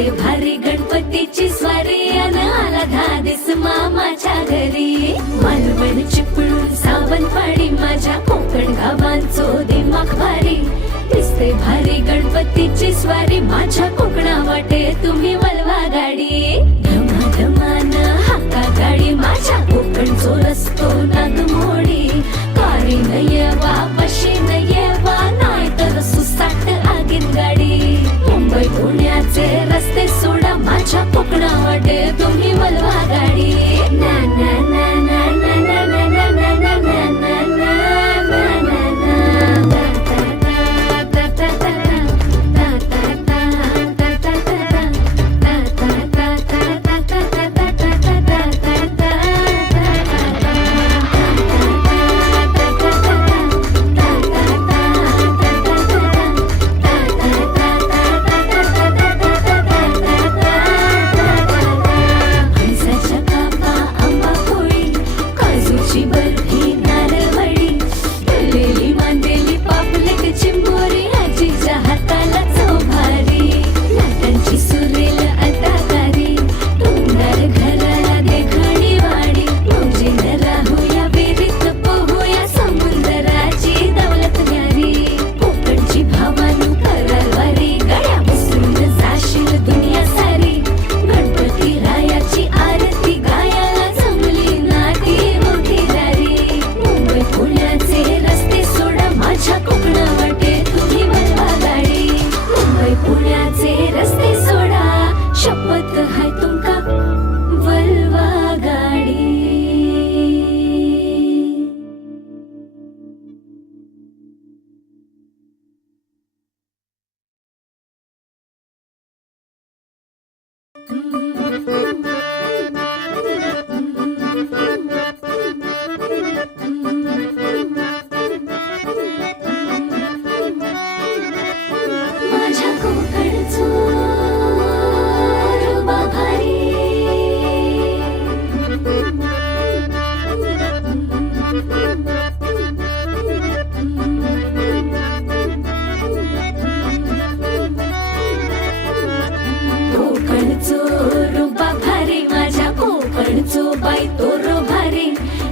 दिसते भारी गणपतीची स्वारी अन आला धादिस मामाच्या घरी. मालवण चिपळूण सावंतवाडी माझ्या कोकण गावांचो दिमाग भारी. दिसते भारी गणपतीची स्वारी माझ्या कोकणा वाटे तुम्ही वलवा गाडी. धमाधमान हाका गाडी माझ्या कोकणचो रस्तो नागमोडी. कारी नयवा बशी नयवा नाही तर सुसाट आगीन गाडी. मुंबई पुण्याचे रस्ते सोडा माझ्या कोकणा वाटे तुम्ही वलवा गाडी. ना ना ना ना ना ना ना ना ना ना ना ना ना ना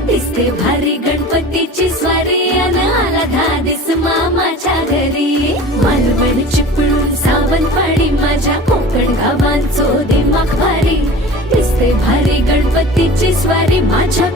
दिसते भारी गणपतीची स्वारी अन आला धादिस मामाच्या घरी. मालवण चिपळूण सावंतवाडी माझ्या कोकण गावांचो दिमाग भारी. दिसते भारी गणपतीची स्वारी माझ्या